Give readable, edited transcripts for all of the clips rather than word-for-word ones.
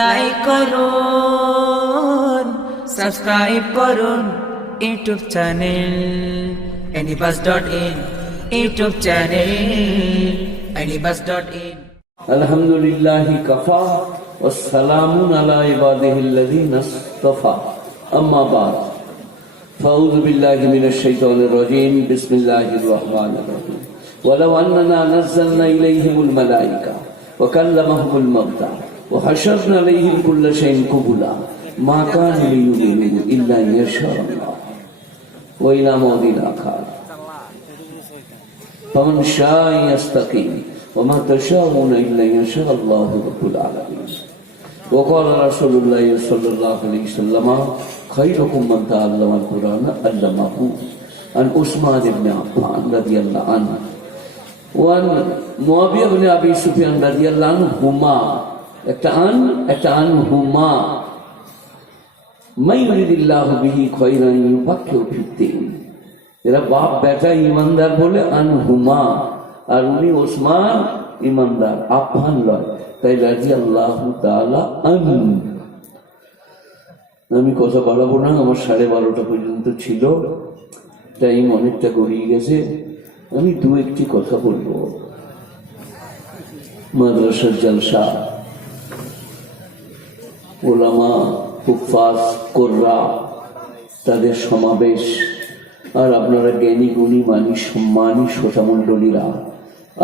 Like করুন, subscribe করুন YouTube channel anibas.in YouTube channel anibas.in। আলহামদুলিল্লাহি কাফা ওয়াস সালামুন আলা ইবাদিহিল্লাযীনা ইসতাফা, আম্মা বা'দ। ফাউযু বিল্লাহি মিনাশ শাইতানির রাজীম। বিসমিল্লাহির রাহমানির রাহিম। ওয়ালাউ আন্নানা নাযালনা ইলাইহিমুল মালায়েকা ওয়া কাল্লামাহুমুল মাউতা ওয়া হাশারনা আলাইহিম কুল্লা শাইইন কুবুলা মা কানু লিয়ুমিনু ইল্লা ইয়াশাআল্লাহ ওয়া ইলা মাউদিন আখার ফামান শাআ ইয়াস্তাকিম وما تشاءون إلا إن شاء الله رب العالمين। وقال رسول الله صلى الله عليه وسلم خيركم من تعلم القرآن علمه، عن عثمان بن عفان رضي الله عنه وعن معاوية بن أبي سفيان رضي الله عنهما عنهما من يريد الله به خيرا يفقهه في الدين। এরা বাপ বেটা ইমানদার বলে আনহুমা, আর উনি ওসমান ইমানদার, আফান লয়, তাই রাদিয়াল্লাহু তাআলা আনহু। আমি কথা বাড়াবো না, আমার 12:30 পর্যন্ত ছিল, টাইম অনেকটা গড়িয়ে গেছে। আমি দু একটি কথা বলবো। মাদ্রাসার জলসা, ওলামা, হুফাজ, কোররা, তাদের সমাবেশ, আর আপনারা জ্ঞানী গুণী মানি সম্মানী শ্রোতা মণ্ডলীরা,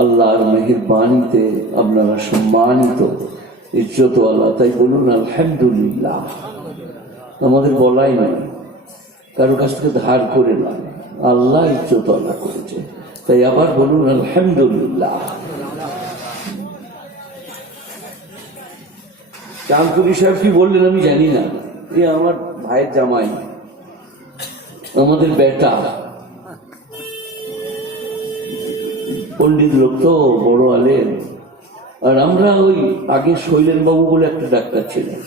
আল্লাহর মেহেরবানিতে আপনারা সম্মানিত, ইজ্জতওয়ালা, তাই বলুন আলহামদুলিল্লাহ। আমাদের বলাই নাই, কারো কাছ থেকে ধার করে না, আল্লাহ ইজ্জতওয়ালা করেছে, তাই আবার বলুন আলহামদুলিল্লাহ। চাঁদপুরি সাহেব কি বললেন আমি জানি না, এ আমার ভাইয়ের জামাই, আমাদের বেটা, পণ্ডিত লোক তো, বড় আলেম। আর আমরা ওই আগে শৈলেন বাবু বলে একটা ডাক্তার ছিলেন,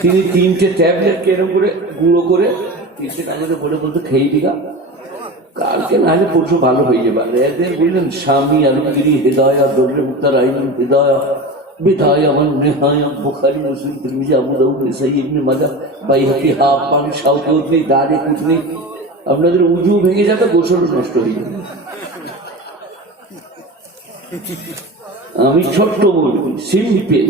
তিনি 3টে ট্যাবলেট এরকম করে গুঁড়ো করে 3টে কাগজে বলে বলতো খেয়ে দিগা, কালকে নাহলে পরশু ভালো হয়ে যাবে। এদের বললেন স্বামী আলমগিরি হেদায়া দর্রে উত্তর আইন হেদায়া বিদায় আমার নেহায়া বুখারী মুসলিম তিরমিজি আবু দাউদ নাসাঈ ইবনে মাজাহ বাইহাকি হাফান শাওকাত দারে কুতনি। আপনাদের উজু ভেঙে যাবে, গোসল নষ্ট হয়ে যাবে। আমি ছোট্ট বলবি, সিম্পল,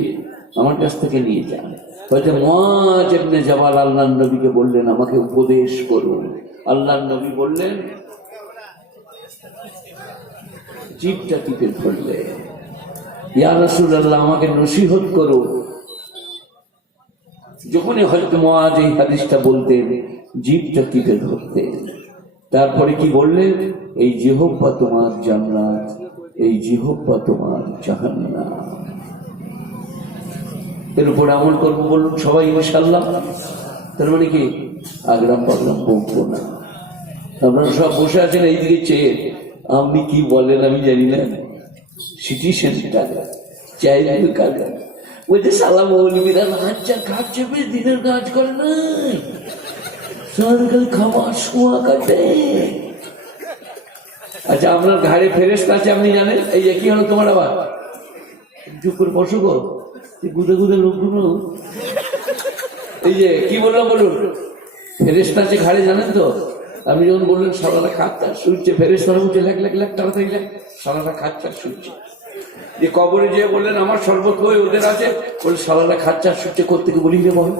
আমার কাছ থেকে নিয়ে যান। হয়তো মুআয ইবনে জাবাল আল্লাহর নবীকে বললেন আমাকে উপদেশ করুন। আল্লাহর নবী বললেন জিভটা টিপে ধরলে, ইয়া রাসূলুল্লাহ আমাকে নসিহত করুন। যখনই হযরত মুআয এই হাদিসটা বলতেন, জিভটা টিপে ধরতেন। তারপরে কি বললেন? এই জিহ্বা তোমার জান্নাত, এই জিহ্বা তোমার জাহান্নাম। এর উপর আমল করবো বলুন সবাই ইনশাআল্লাহ। তার মানে কি আগ্রাম পাগলাম বলবো না। আপনারা সব বসে আছেন এইদিকে চেয়ে, আপনি কি বলেন আমি জানি না। সিটি সেন্টার চাইলে কাজে বলছে সালাম মৌলবীরা লাঞ্চা খাচ্ছে, দিনের কাজ করে নাই, সরকার খাবার শোয়া কাটে। আচ্ছা, আপনার ঘাড়ে ফেরেশতা আছে আপনি জানেন? এই যে কি হলো তোমার, আবার চুপ করে বসো গো, গুদে গুদে লোকগুলো। এই যে কি বললাম বলুন, ফেরেশতা আছে ঘাড়ে, জানেন তো? আপনি যখন বললেন সালাটা খাচ্ছে আর শুচ্ছে, ফেরেশতারা বলছে লেখ লেখ লেখ, তাড়াতাড়ি লেখ, সালাটা খাচ্ছে আর শুচ্ছে। যে কবরে যেয়ে বললেন আমার শরবত হয়ে ওদের আছে, বলে সালাটা খাচ্ছে আর শুচ্ছে, কোত্থেকে বলি রে বল,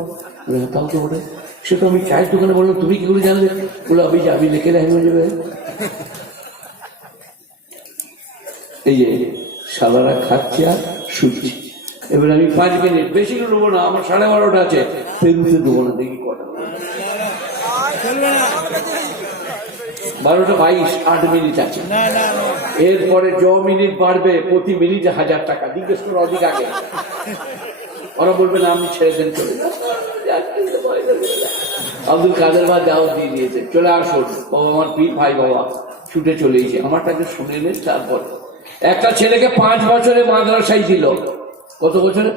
তাও তো বলে। সে তো আমি চায়ের দোকানে বললাম তুমি কি করে জানলে? বলে আমি লিখে রাখি হয়ে যাবে। এই যে সালারা খাচ্ছে আর শুচ্ছে। এবার আমি 5 মিনিট বেশি নেবো না, আমার 12:30 আছে, ফেরুতে দেবো না, দেখি কটা 12:22, 8 মিনিট আছে। এরপরে মিনিট বাড়বে, প্রতি মিনিটে 1000 টাকা। জিজ্ঞেস করো অধিক আগে, ওরা বলবে না আমি ছেড়ে দেন চলে। আব্দুল কাদের ভাই দাওয়াত দিয়ে দিয়েছে, চলে আসুন বাবা, আমার পীর ভাই বাবা ছুটে চলে এসে আমারটাকে শুনে নেন। তারপর একটা ছেলেকে 5 বছরে মাদ্রাসায় দিল। কত বছরে?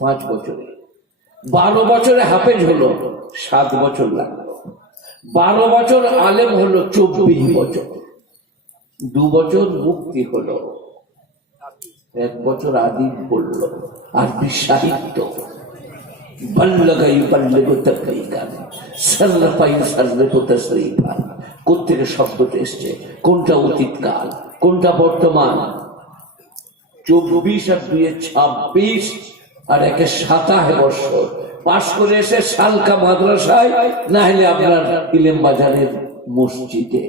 5 বছরে। 12 বছরে হাফেজ হলো, 7 বছর লাগলো। 12 বছর আলেম হলো, 24 বছর। 2 বছর মুক্তি হলো, 1 বছর আদিব বলল, আরবি সাহিত্য বাল্লাগাই বাল্লাগু তাকরিকান, সাররাফাই সাররাফু তাসরিফান। কোত্থেকে শব্দটা এসছে, কোনটা অতীতকাল, কোনটা বর্তমান। 24 আর 2 26 আর 1 27 বছর পাশ করে এসে সালকা মাদ্রাসায়, না হলে আপনার ইলেম বাজারের মসজিদে।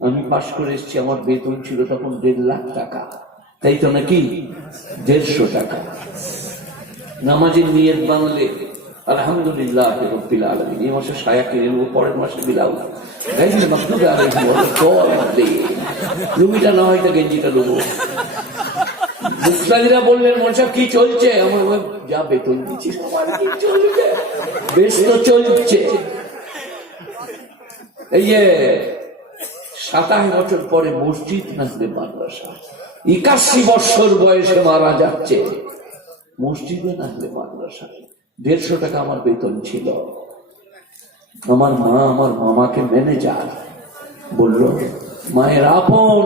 আমি পাশ করে এসেছি, আমার বেতন ছিল তখন 1.5 লাখ টাকা, তাই তো নাকি? 150 টাকা। নামাজের নিয়ত বাংলে আলহামদুলিল্লাহ রাব্বিল আলামিন। এই মাসে সায়া কিনে নেবো, পরের মাসে বিলাও গাইলে মাকতুবে আলাইহি ওয়া সাল্লাম। লুঙ্গিটা না হয় তো গেঞ্জিটা নেবো। মুফতাজিরা বললেন, মোশাব কি চলছে? আমার যা বেতন দিচ্ছিস আমার কি চলছে? বেশ তো চলছে। এই যে 27 বছর পরে মসজিদ নাচবে মাদ্রাসা, 81 বছর বয়সে মারা যাচ্ছে, মসজিদে নাচবে মাদ্রাসা। 150 টাকা আমার বেতন ছিল। আমার মা আমার মামাকে ম্যানেজার বলল, মায়ের আপন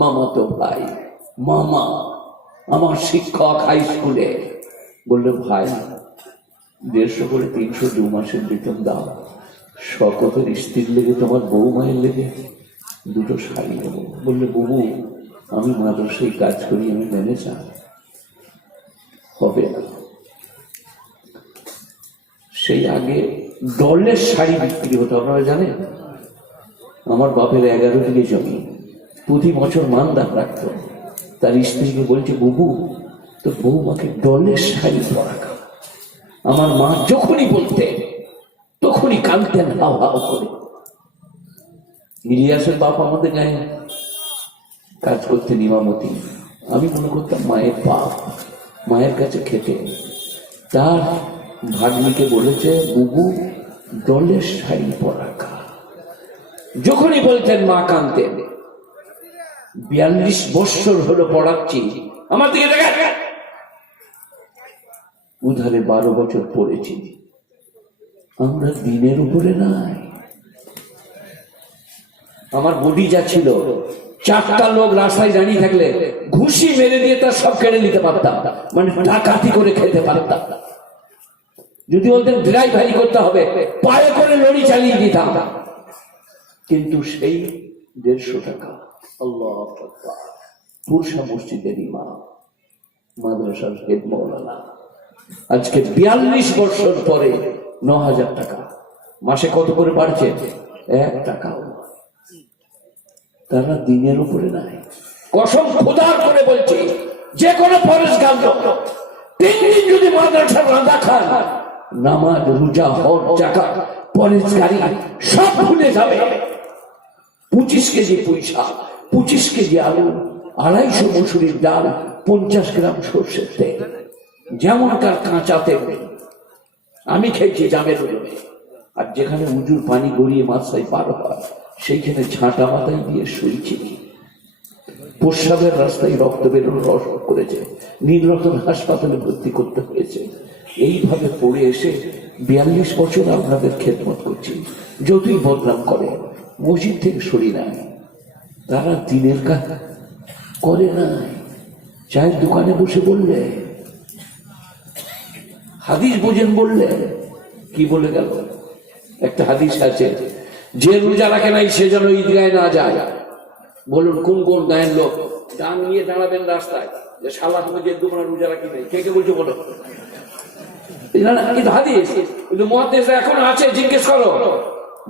মামাতো ভাই মামা, আমার শিক্ষক হাই স্কুলে, বললো ভাই 150 করে 300 2 মাসের বেতন দাও, শকতের স্ত্রীর লেগে তোমার বউ মায়ের লেগে 2টো শাড়ি নেবো। বললে, বাবু আমি মাদ্রাসায় কাজ করি, আমি ম্যানেজার, হবে না। সেই আগে ডলের শাড়ি বিক্রি হতো, আপনারা জানেন? আমার বাপের 11 বিঘে জমি, প্রতি বছর মানদার রাখতো। তার স্ত্রীকে বলছে, বাবু তোর বৌমাকে ডলের শাড়ি পরাকা। আমার মা যখনই বলতে তখনই কাঁদতেন হাও হাও করে। ইলিয়াসের বাপ আমাদের গায়ে কাজ করতেন ইমামতি। আমি মনে করতাম মায়ের বাপ, মায়ের কাছে খেতে। তার ভাগ্নিকে বলেছে, বুবু ডলের শাড়ি পরাকা। যখনই বলতেন মা কাঁদতেন। 42 বছর হলো পড়াচ্ছি, আমার দিকে দেখা, উধারে 12 বছর পড়েছি। আমরা দিনের উপরে নাই। আমার বডি যা ছিল, 4টা লোক রাস্তায় দাঁড়িয়ে থাকলে ঘুষি মেরে দিয়ে তার সব কেড়ে নিতে পারতাম, মানে ডাকাতি করে খেতে পারতাম। যদি বলতেন ড্রাইভারি করতে হবে, পায়ে করে লড়ি চালিয়ে দিতাম। কিন্তু সেই 150 টাকা, আল্লাহু আকবার, পুরসা মসজিদের ইমাম, মাদ্রাসার হেড মাওলানা, আজকে 42 বছর পরে 9000 টাকা। মাসে কত করে বাড়ছে? 1 টাকাও। তারা দিনের উপরে নাই। কসম খোদার করে বলছি, যে কোনো পরেশগার লোক 3 দিন যদি মাদ্রাসার রাঁধা খান, নামাজ রোজা হজ যাকাত পরেশগারি সব ভুলে যাবে। 25 কেজি পয়সা, 25 কেজি আলু, 250 মসুরির ডাল, 50 গ্রাম সর্ষের তেল, যেমনকার কাঁচা তেল আমি খেয়েছি জামের উজুরে। আর যেখানে উজুর পানি গড়িয়ে মাথায় পার হয়, সেইখানে ঝাঁটা মাথায় দিয়ে শুয়েছি। প্রস্রাবের রাস্তায় রক্ত বেরোনো রস করেছে, নীলরতন হাসপাতালে ভর্তি করতে হয়েছে। এইভাবে পড়ে এসে 42 বছর আপনাদের খেদমত করছি। যতই বদনাম করে, মসজিদ থেকে সরি নাই। তারা দিনের কাজ করে নাই। চায়ের দোকানে বসে বললে, হাদিস বোঝেন বললে, কি বলে গেল? একটা হাদিস আছে, যে রোজা রাখে নাই সে যেন ঈদগাহে না যায়। বলুন কোন কোন গায়ের লোক ডান নিয়ে দাঁড়াবেন রাস্তায়, যে শালা তুমি যে তোমরা রোজা রাখি নাই? কে কে বলছো বলো? কিন্তু হাদিস, কিন্তু মুহাদ্দিস এখন আছে, জিজ্ঞেস করো,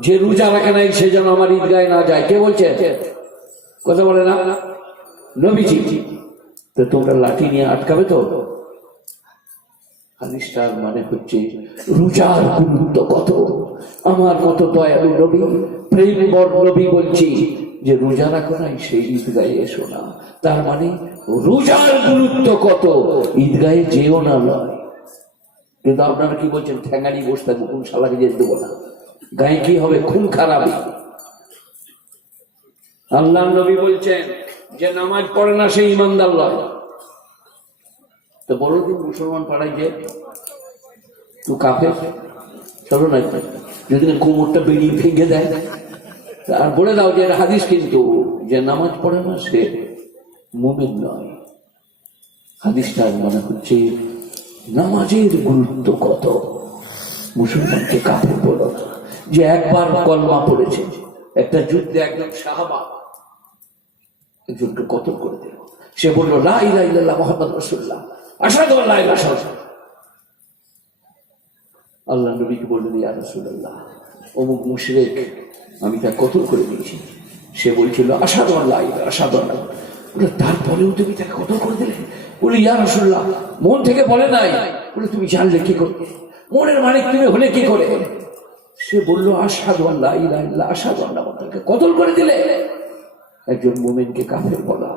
যে রোজা রাখে নাই সে যেন আমার ঈদগাহে না যায়। কে বলছে? কথা বলে না নবীজি। তো তোমরা লাঠি নিয়ে আটকাবে তো? হাদিসটার মানে হচ্ছে রোজার গুরুত্ব কত। আমার মতো দয়ালু নবী, প্রেমবর নবী বলছি যে রোজা রাখো নাই সেই ঈদগাহে এসো না। তার মানে রোজার গুরুত্ব কত, ঈদগাহে যেও না নয়। কিন্তু আপনারা কি বলছেন? ঠ্যাঙ্গানি বসে থাকবো, কোন শালাকে যেতে দেবো না। গায়ে কি হবে? খুন খারাপ। আল্লাহ নবী বলছেন যে নামাজ পড়ে না সে ইমানদার নয়। তো বলো দিন মুসলমান পাড়ায় যে তুই কাফের, চলো না, যদি কোমরটা বেরিয়ে ভেঙে দেয়, আর বলে দাও যে হাদিস কিন্তু যে নামাজ পড়ে না সে মুমিন নয়। হাদিসটার মনে হচ্ছে নামাজের গুরুত্ব কত। মুসলমানকে কাফের বলো না, যে একবার কলমা পড়েছে, একটা যুদ্ধে একজন সাহাবা একজনকে কতল করে দিল। সে বলল লা ইলাহা ইল্লাল্লাহ মুহাম্মাদুর রাসূলুল্লাহ, আশহাদু আল্লা ইলাহা ইল্লাল্লাহ। আল্লাহ নবীকে বললেন, ইয়া রাসূলুল্লাহ, অমুক মুশরিক, আমি তা কতল করে দিয়েছি। সে বলছিল আশহাদু আল্লা ইলাহা, আশহাদু আল্লাহ। বলে তারপরেও তুমি তাকে কতল করে দিলে? বলে ইয়া রাসূলুল্লাহ, মন থেকে বলে নাই। বলে তুমি জানলে কি করে? মনের মালিক তুমি হলে কি করে? সে বলল আশহাদু আল্লা ইলাহা ইল্লাল্লাহ, আশহাদু আন্না মুহাম্মাদান, কতল করে দিলে। একজন মুমিনকে কাফের বলা,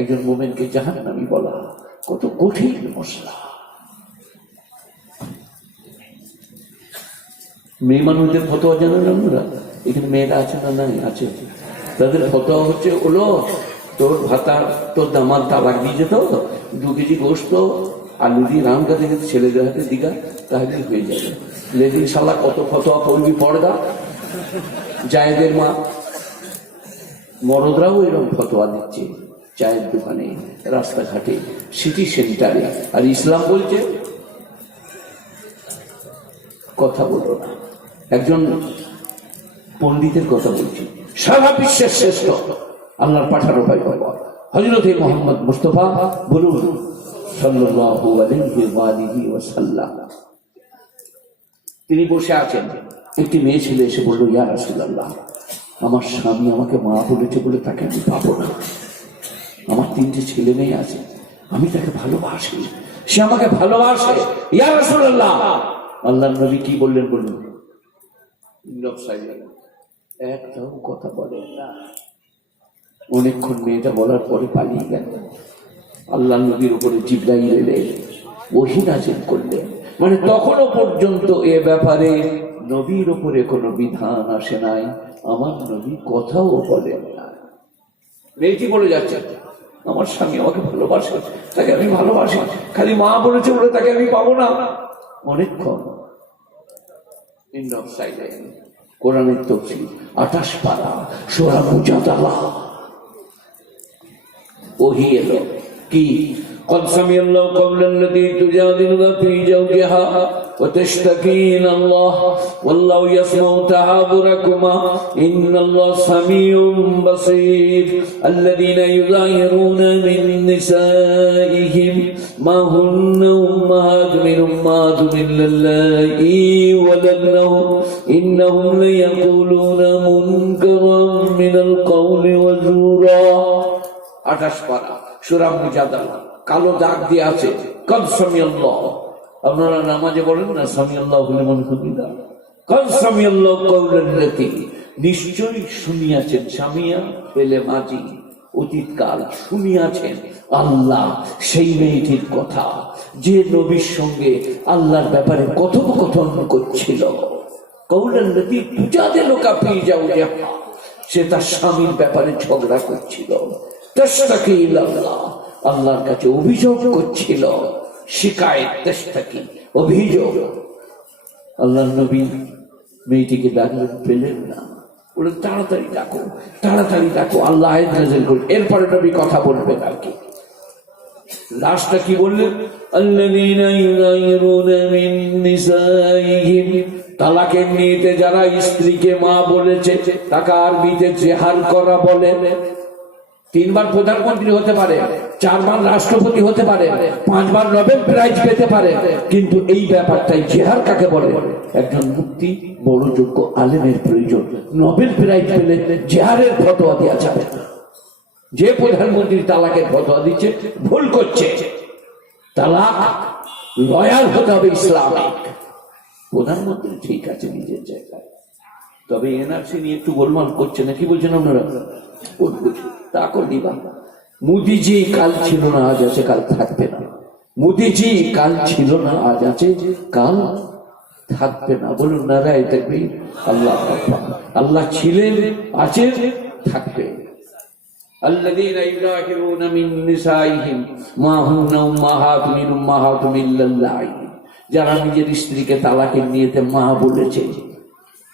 একজন মুমিনকে জাহান্নামী বলা, কত কঠিন মশলা। মেয়ে মানুষদের ফতোয়া জানেন আপনারা? এখানে মেয়েরা আছে না? নাই, আছে। তাদের ফতোয়া হচ্ছে হলো, তোর ভাতা তোর দামার তালাক দিয়ে যেত, 2 কেজি গোস্ত আলু দিয়ে রান্না থেকে ছেলেদের হাতে দিঘা, তাহলে হয়ে যাবে। লেদিন শালা কত ফতোয়া পড়বি, পর্দা। জায়েদের মা, মরদরাও এরকম ফতোয়া দিচ্ছে, চায়ের দোকানে, রাস্তাঘাটে, সিটি সেন্টারে। আর ইসলাম বলছে কথা বলো না। একজন পণ্ডিতের কথা বলছি, সারা বিশ্বের শ্রেষ্ঠ আল্লাহর পাঠানো ভাই বাবা হযরত মুহাম্মদ মুস্তাফা বলুন সাল্লাল্লাহু আলাইহি ওয়া আলিহি ওয়াসাল্লাম। তিনি বসে আছেন, একটি মেয়ে ছেলে এসে বলল, ইয়া রাসূলুল্লাহ, আমার স্বামী আমাকে মা বলেছে বলে তাকে আমি পাবো না। আমার 3টে ছেলে মেয়ে আছে, আমি তাকে ভালোবাসি, সে আমাকে ভালোবাসে, ইয়া রাসূলুল্লাহ। আল্লাহর নবী কি বললেন বলুন? একটাও কথা বলেন না। অনেকক্ষণ মেয়েটা বলার পরে পালিয়ে গেল। আল্লাহর নবীর উপরে জিবরাইল এলেন, ওহী নাযিল করলেন। মানে তখনও পর্যন্ত এ ব্যাপারে নবীর উপরে কোনো বিধান আসে নাই, আমার নবী কথাও বলেন না। মেয়েটি বলে যাচ্ছে, আমার স্বামী আমাকে ভালোবাসে, তাকে আমি ভালোবাসি, খালি মা বলেছে বলে তাকে আমি পাবো না। অনেকক্ষণ কোরআনের তাফসীর 28 পারা সূরা মুজাদালা, ওহী এলো কি قد سمع الله قول التي تجادلك في زوجها وتشتكي إلى الله والله يسمع تحاوركما إن الله سميع بصير الذين يظاهرون من نسائهم ما هن أمهاتهم إلا اللائي ولدنهم إنهم ليقولون منكرا من القول وزورا। 28 পারা সূরা মুজাদালা, কালো দাগ দিয়ে আছে কদ সামিআল্লাহ। আপনারা নামাজে বলেন না সামিআল্লাহু লিমান হামিদা, কদ সামিআল্লাহু কাওলাল্লাতী, নিশ্চয়ই শুনিয়াছেন, সামিয়া পেলে মাজি অতীতকাল, শুনিয়াছেন আল্লাহ সেই মেয়েটির কথা যে নবীর সঙ্গে আল্লাহর ব্যাপারে কথোপকথন করছিল। কাওলাল্লাতী তুজাদিলুকা ফী যাওজিহা, সে তার স্বামীর ব্যাপারে ঝগড়া করছিল। তাশতাকি ইলাল্লাহ, আল্লাহর কাছে অভিযোগ করছিল। শিকায়েত, তাশতাকি, অভিযোগ। আল্লাহর নবী মেয়েটিকে ডাকলেন, পেলেন না। বলে তাড়াতাড়ি ডাকো, তাড়াতাড়ি ডাকো। আল্লাহ আয়াত নাযিল করলেন। এরপরে নবী কথা বলবেন আর কি। লাস্টটা কি বললেন? আল্লাযীনা ইউযায়িরুনা মিন নিসাইহিম, তালাকের নিয়তে যারা স্ত্রীকে মা বলেছে তাকে আরবিতে জেহার করা বলে। 3 বার প্রধানমন্ত্রী হতে পারে, 4 বার রাষ্ট্রপতি হতে পারে, 5 বার নোবেল প্রাইজ পেতে পারে, কিন্তু এই ব্যাপারটাই জেহার কাকে বলে? একজন মুফতি বড় যোগ্য আলেমের প্রয়োজন। নোবেল প্রাইজ পেলে জেহারের ফতোয়া দেওয়া যাবে না। যে প্রধানমন্ত্রী তালাকের ফতোয়া দিচ্ছে ভুল করছে। তালাক লয়াল হতে হবে ইসলামিক। প্রধানমন্ত্রী ঠিক আছে নিজের জায়গায়, তবে এনআরসি নিয়ে একটু গোলমাল করছে না, কি বলছেন আপনারা? তা করলি বা মোদিজি কাল ছিল না আজ আছে, কাল থাকবে না। মোদিজি কাল ছিল না আজ আছে, কাল থাকবে না। বলুন নারায়ে তাকবীর। আল্লাহ আল্লাহ ছিলেন, আছেন, থাকবে। আল্লাযীনা ইউযাহিরুনা মিন নিসাইহিম মা হুন্না উম্মাহাতুহুম ইল্লাল্লাহি, যারা নিজের স্ত্রীকে তালাকের নিয়তে মা বলেছে।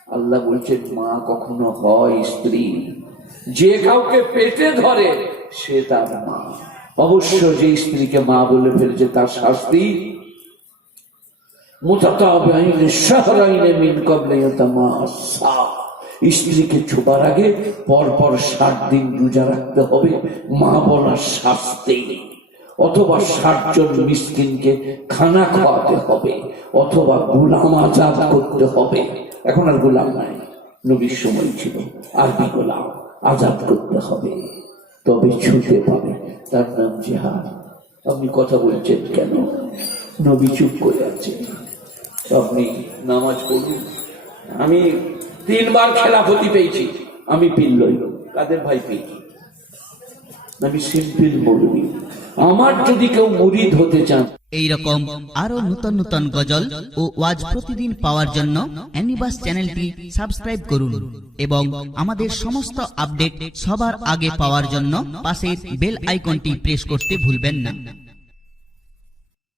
আল্লাহ বলছেন মা কখনো হয় স্ত্রী, যে কাউকে পেটে ধরে সে তার মা। অবশ্য যে স্ত্রীকে মা বলে ফেলেছে তার শাস্তি মুতাতাবিঈন শাহরাইন মিন ক্বাবলি ইয়াতামাসসা, স্ত্রীকে ছোবার আগে পরপর 60 দিন রোজা রাখতে হবে মা বলার শাস্তি, অথবা 60 জন মিসকিনকে খানা খাওয়াতে হবে, অথবা গোলাম আজাদ করতে হবে। এখন আর গোলাম নাই, নবীর সময় ছিল আরবি গোলাম আজাদ করতে হবে, তবে ছুটে পাবে, তার নাম জিহাদ। আপনি কথা বলছেন কেন? নবী চুপ করে আছে। আপনি নামাজ পড়ুন। আমি 3 বার খেলাফতি পেয়েছি, আমি পীর লইল। কাদের ভাই পীর? আমি সিম্পল মৌলবি। আমার যদি কেউ মুরিদ হতে চান, এইরকম আরো নতুন নতুন গজল ও ওয়াজ প্রতিদিন পাওয়ার জন্য অ্যানিবাস চ্যানেলটি সাবস্ক্রাইব করুন এবং আমাদের সমস্ত আপডেট সবার আগে পাওয়ার জন্য পাশের বেল আইকনটি প্রেস করতে ভুলবেন না।